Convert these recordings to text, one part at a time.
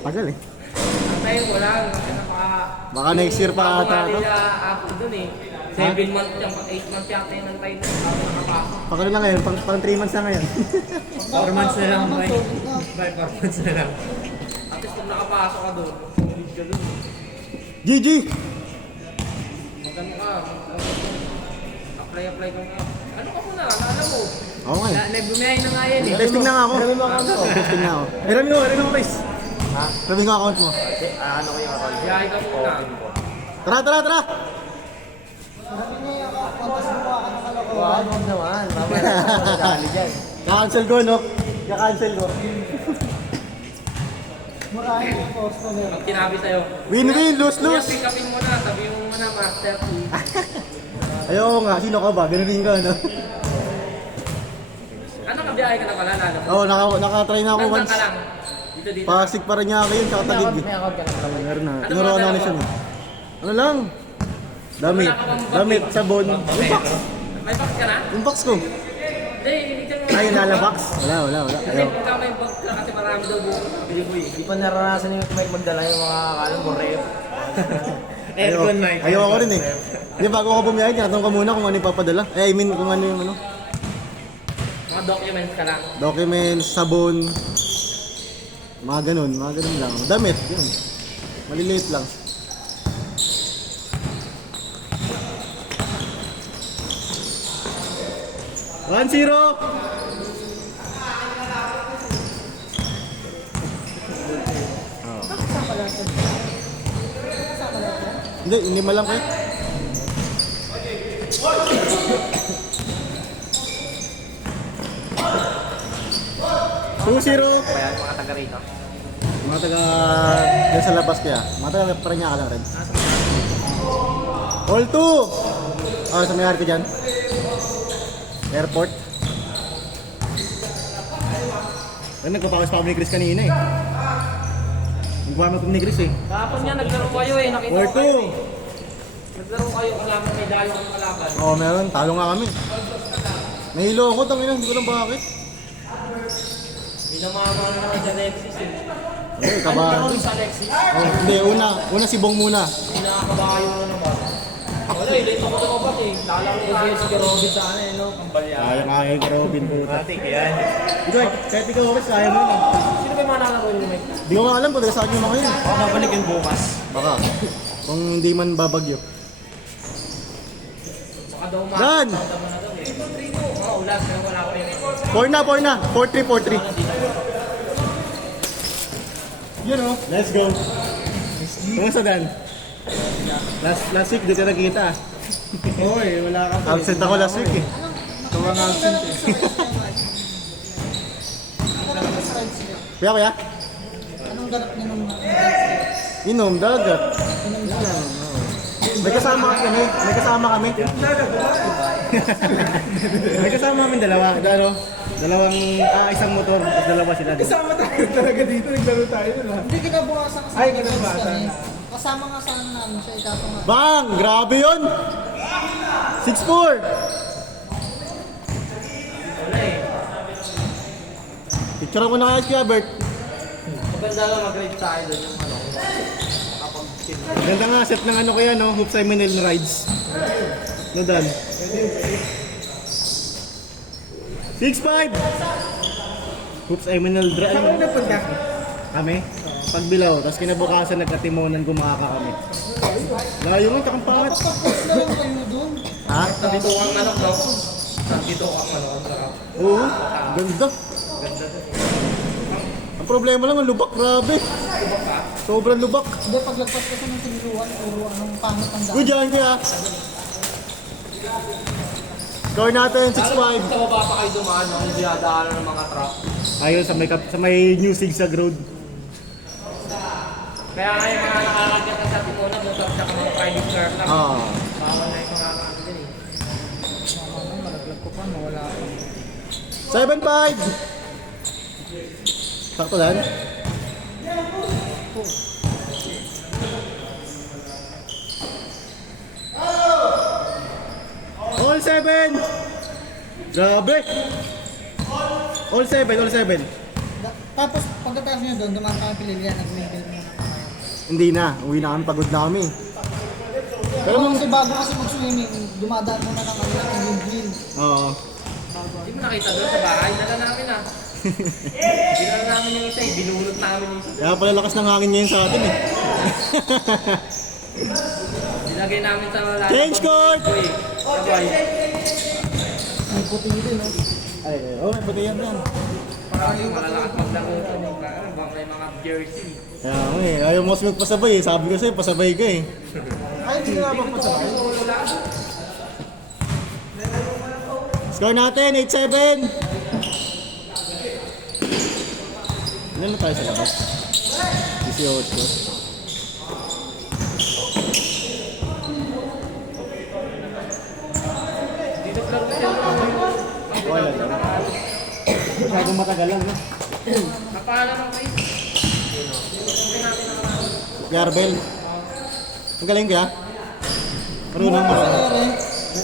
Tagal eh. Tayo wala. Baka next year pa ata ito. Ako dun eh. 7 months yan. 8 months yata yung nantay na nakapasok. Pagkano na ngayon? Pang 3 months na ngayon. 4 months na lang, boy. 4 months na lang. At least kung nakapasok ka doon, solid ka doon. GG! Magano ka. Apply ka nga. Ano ka muna? Alam mo. Oo nga eh. Nagbumiyahin na nga yan eh. Testing na nga ako. Testing na ako. Rami mo Chris. Ha? Rami mo account mo. Ano ko yung account? Biyahe ka muna. Tara! Wow, huwag naman. Mamaya na madali dyan. Ka-cancel ko, no? Ka-cancel ko. Pag tinabi sa'yo. Win-win, Kuya, lose-lose. pick upin mo na. Sabihin mo muna, Master P. Ayoko nga, sino ka ba? Ganunin ka, no? Ano ka biyahe ka na pala? Lalo? Oo, naka-try na ako Nandang once. ka lang. Dito. Pasig pa rin niya ako yun, tsaka Taguig eh. May account ka na pala. Meron na. Ano Tinuruan ba na dalawa? siya, no? Ano lang? Damit, sabon. Yung box. May box ka na? Yung box ko. Hindi, hindi ka Ay, yung lalabox. Wala. Kasi Ayaw. kung ka may box ka kasi marami daw buko. Bili ko eh. Hindi pa naranasan yung Mike magdala yung mga kalang ko rep. Ayaw, ayaw ako rin eh. Hindi, bago ako bumiyahe, tinatanong ka muna kung ano yung papadala. I mean, kung ano yung ano. Mga documents ka lang. Documents, sabon. Mga ganun lang. Damit, yun. Maliliit lang. One zero. Hindi malang kayo. 2-0. Kaya mga taga rito. Mga taga dyan sa labas kaya. Mga taga Parañaque lang rin. All 2. Sa may ko dyan. Airport. Ay, nagpapakas pa ako ni Chris kanina eh. Nagpapamag kami ni Chris eh. Kahapon nga naglaro kayo eh. Nakita All ko kayo 2. eh. Naglaro kayo kasama may dayo ang kalaban. Oo, meron. Talo nga kami. Nahilo ako. Tangina, hindi ko lang bakit. Binamama na naman sa Alexis eh. Eh, Ano kabahan. naman sa Alexis? Oh, hindi, una si Bong muna. Hindi nakakabayo na naman. Wala eh, late ako tumabas eh. Lala ko kasi si Robin sa ano eh, no? Kambalya. Kaya kay Robin po. Matik yan. Ikaw, kahit ikaw Chris, kaya mo yun. Sino ba yung mga nakalaro ni Mike? Hindi ko nga alam kung saan yung mga yun. Baka mabalik yun bukas. Baka. Kung hindi man babagyo. Baka daw Dan! tama na daw eh. Mga ulat, pero wala ko yung 4 na. 4-3. Yun o. Let's go. Kumusta Dan? Last week, di ka nakita. Oy, wala ka. Absent ako last week eh. Sobrang absent eh. Kuya? Anong ganap niyo nung Inom, dagat. May kasama kami. May kasama kami dalawa. Dalawang, isang motor. Tapos dalawa sila. Kasama tayo talaga dito. Naglaro tayo na. Hindi kinabukasan kasi Ay, kinabukasan. Kasama nga sana namin siya, ikaso nga. Bang! Grabe yun! 6-4! Picture mo na kaya si Albert. maganda lang mag-rate sa akin doon yung ano. Kapag Ganda nga, set ng ano kaya, no? Hoops Eminel rides. No, Dan? 6-5! Hoops Eminel drive. Saan ka napunta? Kami? Pagbilaw, tapos kinabukasan nagkatimonan gumaka kami. Layo mo, takang pangat. Tapos na lang kayo doon. Ha? dito ang manok, no? Dito ang manok, ang sarap. Oo, ganda. Ang problema lang, ang lubak, grabe. Sobrang lubak. Hindi, paglagpas kasi ng tiniruan, puro anong pangit ang daan. Good yan, kuya. Score natin, 6-5. Sa baba pa kayo dumaan, no? Hindi dadaanan ng mga truck. Ayun, sa may New Zigzag Road. Kaya nga yung mga nakakagyan ng sabi ko na, motor siya ka mga private car lang. Ah. Bawal na yung mga kakagyan din eh. Malaglag ko pa, mawala ako. 7-5. Sakto lang. All 7. Grabe. All 7. Tapos pagkatapos nyo doon, dumaan kami Pililian, nag-mingle mo na kayo. Hindi na, uwi na kami, pagod na kami. Pero kasi bago kasi mag-swimming, dumadaan muna ng kami ng windmill. Oo. Hindi mo nakita doon sa bahay. Dala namin ah. Dinala namin yung isa eh. Binulot namin yung isa. Kaya pala lakas ng hangin ngayon sa atin eh. Dinagay namin sa wala. Change court! Sabay. May puti din, no? Ay, may puti yan. Parang yung malalakas maglaro ito. Ano ba may mga jersey. Kaya ako ayaw mo kasi magpasabay eh. Sabi ko sa'yo, pasabay ka eh. Ay, hindi na magpasabay. Score natin, 8-7! Ilan na tayo sa labas? 18. Dito lang kasi Wala lang. Masyadong matagal lang, no? napaalam ako eh. Yarbel. Ang galing ka? Marunong mo.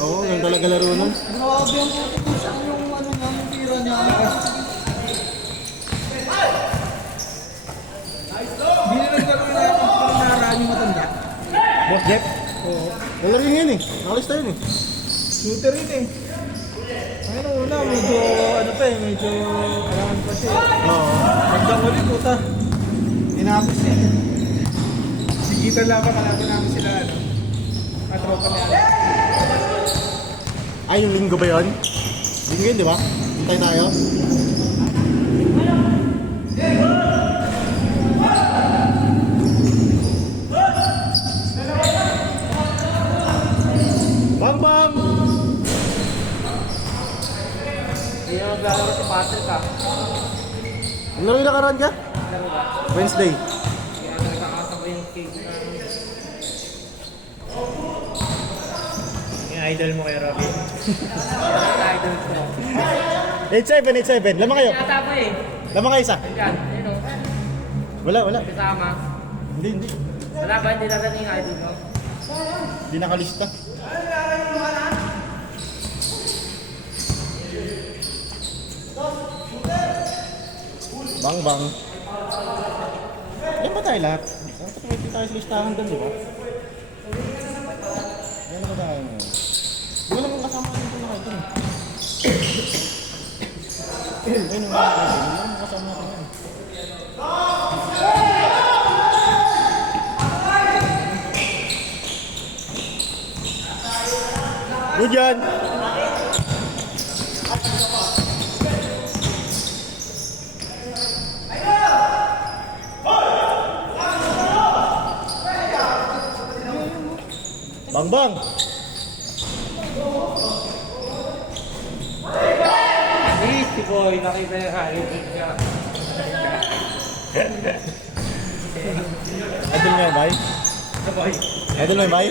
Oo, ganun talaga laro nun. Grabe ang puputusan yung ano niya, yung tira niya. Hindi na naglaro na yung parang yung matanda. Boss Jeff? Oo. Lalaro yun eh. Nakalis tayo eh. Shooter yun eh. Ayun ang una, medyo ano pa eh, medyo kailangan pa siya eh. Oo. Hanggang ulit puta. Tinapos niya. Sigitan lang pa kalaban namin sila ano. Katropa niya. Ay, yung linggo ba yun? Linggo yun, di ba? Hintay tayo. Bang bang! Hindi na maglalaro si Patrick ah. Ang laro yung nakaraan ka? Wednesday. Kaya nagkakasabay yung cake na. Yung idol mo kay Robin. Kaya idol ko. 8-7. Lamang kayo. Yata po eh. Lamang kayo isa. Diyan, ayun o. Wala. Kasama. Hindi. Wala ba hindi narating yung idol mo? Hindi nakalista. Bang bang. Yan ba tayo lahat? Dapat may tayo sa listahan doon, di ba? Yan ba tayo ngayon? Di ba naman kasama natin ito na kayo doon? Ayun yung mga kayo. Di ba naman kasama natin yan? Good yan! Bang bang! Si Boy, nakita yung highlight niya. Idol mo yan, bay? Si Boy. Idol mo yan, bay?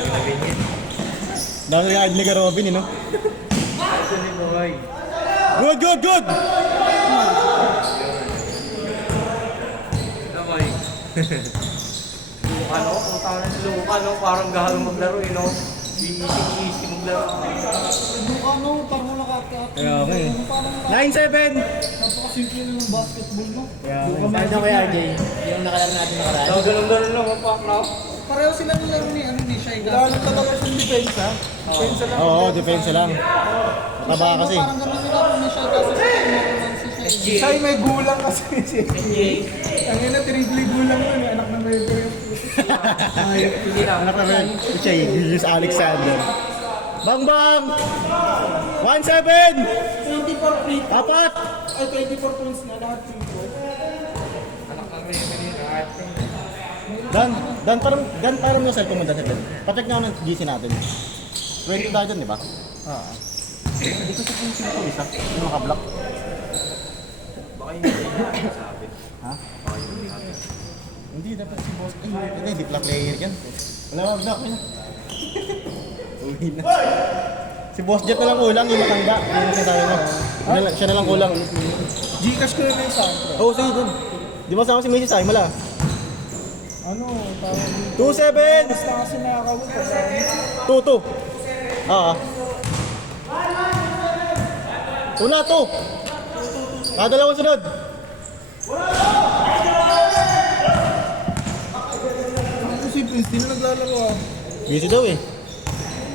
Dami nga idol ni ka Robin, eh, no? Ito si Boy. Good! Si Boy. Ano, kung tawag na si Luka, no? Parang gahal maglaro, eh, no? Easy maglaro. Luka no, parang nakakata. Kaya ako eh. Parang 9-7! napakasimple ng basketball no. Kaya ako kay RJ. Yung nakalaro natin nakaraan. So, ganun-ganun lang, mapak na. Pareho sila nilaro ni ano ni Shai Lalo talaga siyang depensa. Depensa lang. Oo, depensa lang. Mataba kasi. Parang ganun nilaro ni Shai kasi si Shai. Siya may gulang kasi siya. NJ. Ang ina, triple gulang yun. Anak ng Rebo yung Hindi lang. Anak naman, siya Julius Alexander. Bang bang! 1-7! 24 free. Apat! Ay, 24 points na lahat yung goal. Anak ng referee na ate. Dan parang yung cellphone mo Dan. Pacheck nga ng GC natin. 20 tayo dyan, di ba? Oo. Hindi ko sabihin sino ko isa. Yung naka-block. Baka hindi niya sabi. Ha? Hindi, dapat si boss. Hindi pala player yan. Wala, wag na. Okay na. Uwi na. Si Boss Jet na lang kulang, yung matangga. Yung sinasabi mo. Siya na lang kulang. Gcash ko na yung Sandro. Oo, sige dun. Di ba sama si Macy Sai? Mala. Ano, tawag 2-7! basta kasi nakakawin pa. 2-2. Oo. Una, 2. Dalawang sunod. Vince, di na naglalaro ah. Busy daw eh.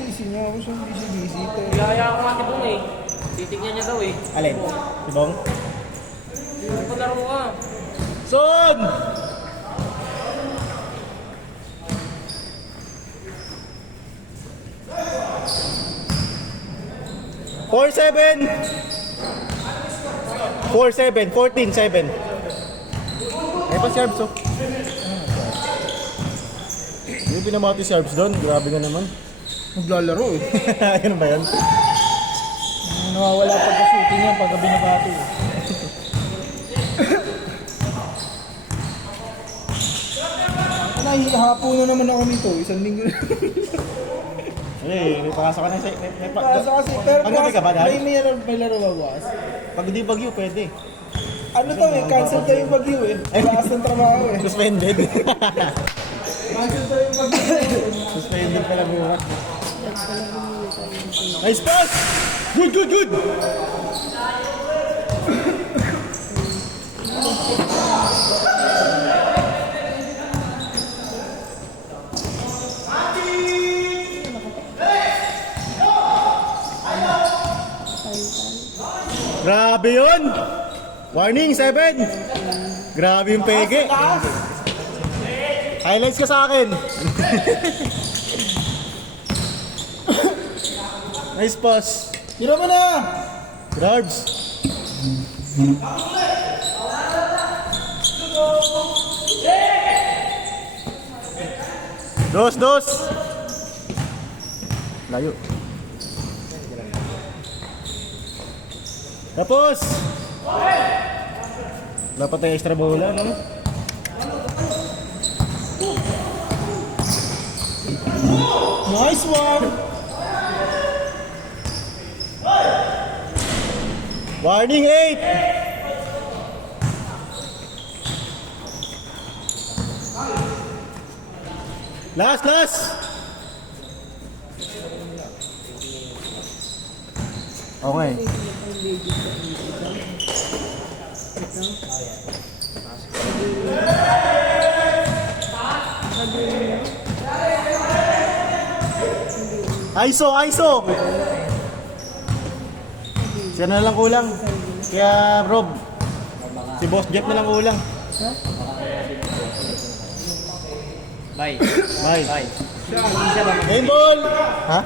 Busy niya ako siya, busy ito. Kaya ako nga tibong eh. Titignan niya daw eh. Alin? Si Bong? Palaro ka. Son! Four, 7. 4-7, 14-7. Eh pa si Arbs oh. Yung pinamati si Arbs doon, grabe nga naman. Naglalaro eh. Ano ba yan? Nawawala pagka-shooting yan pagka binabati. Nahihapo na naman ako nito, isang linggo na. Eh, may pasok ka na sa... Kaso kasi, pero Paggabi ka ba dahil? may laro ba bukas? Pag di bagyo, pwede. Ano to eh, cancel tayo yung bagyo eh. Lakas ng trabaho eh. Suspended. Cancel tayo yung bagyo. Suspended pala bukas. Nice pass! Good, good, good! Grabe yun! Warning, 7! Grabe yung pege. Highlights ka sa akin. Nice pass. Tira mo na! Guards. Dos, dos. Layo. Tapos. Dapat tayo extra bola, no? Nice one! Warning 8. Last, last. Okay. ISO, ISO. Siya na lang kulang. Kaya Rob, si Boss Jeff na lang kulang. Bye. Bye. Bye. Game ball! Ha?